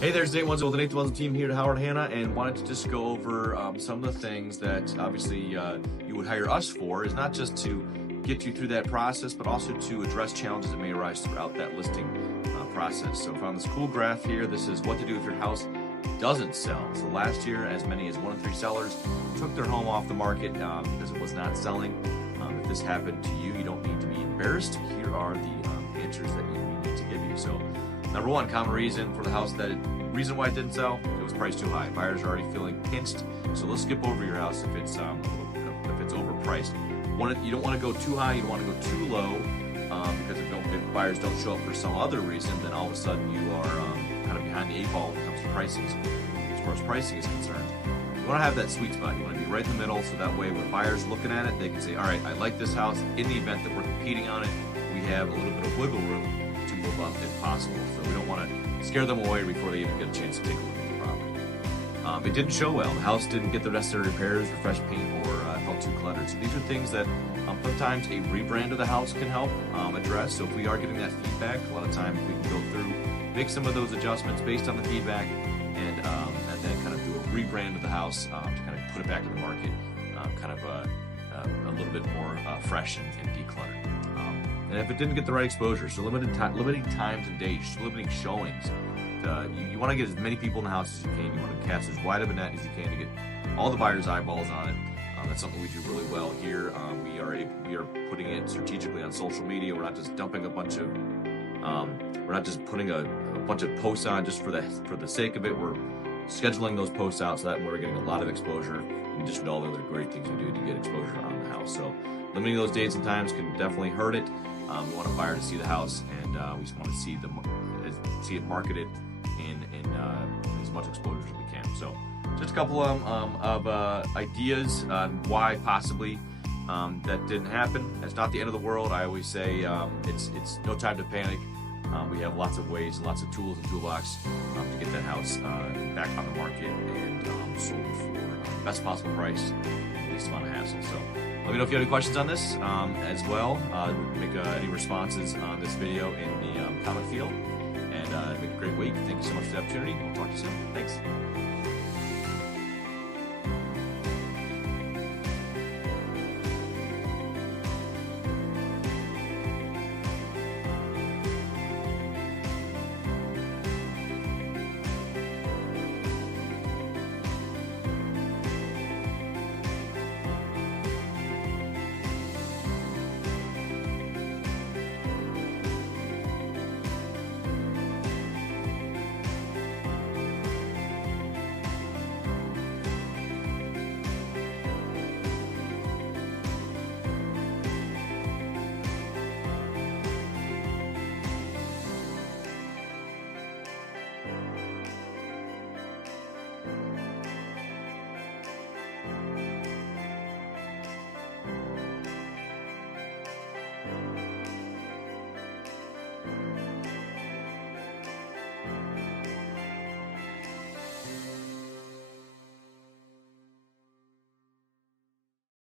Hey, there's Nate Wenzel with the Nate Wenzel team here at Howard Hanna, and wanted to just go over some of the things that obviously you would hire us for, is not just to get you through that process, but also to address challenges that may arise throughout that listing process. So I found this cool graph here. This is what to do if your house doesn't sell. So last year, as many as 1 in 3 sellers took their home off the market because it was not selling. If this happened to you, you don't need to be embarrassed. Here are the answers that you need to give you. So number one, common reason for the house reason why it didn't sell, it was priced too high. Buyers are already feeling pinched. So let's skip over your house if it's overpriced. You don't want to go too high, you don't want to go too low, because if buyers don't show up for some other reason, then all of a sudden you are kind of behind the 8 ball when it comes to pricing. As far as pricing is concerned, you want to have that sweet spot. You want to be right in the middle, so that way when buyers are looking at it, they can say, all right, I like this house. In the event that we're competing on it, we have a little bit of wiggle room to move up if possible. So we don't want to scare them away before they even get a chance to take a look at the property. It didn't show well. The house didn't get the necessary repairs, refresh paint, or felt too cluttered. So these are things that sometimes a rebrand of the house can help address. So if we are getting that feedback, a lot of times we can go through, make some of those adjustments based on the feedback, and then kind of do a rebrand of the house to kind of put it back in the market, a little bit more fresh and decluttered. And if it didn't get the right exposure, so limiting times and days, limiting showings. You want to get as many people in the house as you can. You want to cast as wide of a net as you can to get all the buyers' eyeballs on it. That's something we do really well here. We are putting it strategically on social media. We're not just dumping a bunch of, we're not just putting a bunch of posts on just for the sake of it. We're scheduling those posts out so that we're getting a lot of exposure, in addition to all the other great things we do to get exposure on the house. So limiting those dates and times can definitely hurt it. We want a buyer to see the house, and we just want to see it marketed in as much exposure as we can. So just a couple of ideas on why possibly that didn't happen. It's not the end of the world. I always say it's no time to panic. We have lots of ways, lots of tools and toolbox to get that house back on the market and sold for best possible price and least amount of hassle. So let me know if you have any questions on this as well. Make any responses on this video in the comment field. And make a great week. Thank you so much for the opportunity. We'll talk to you soon. Thanks.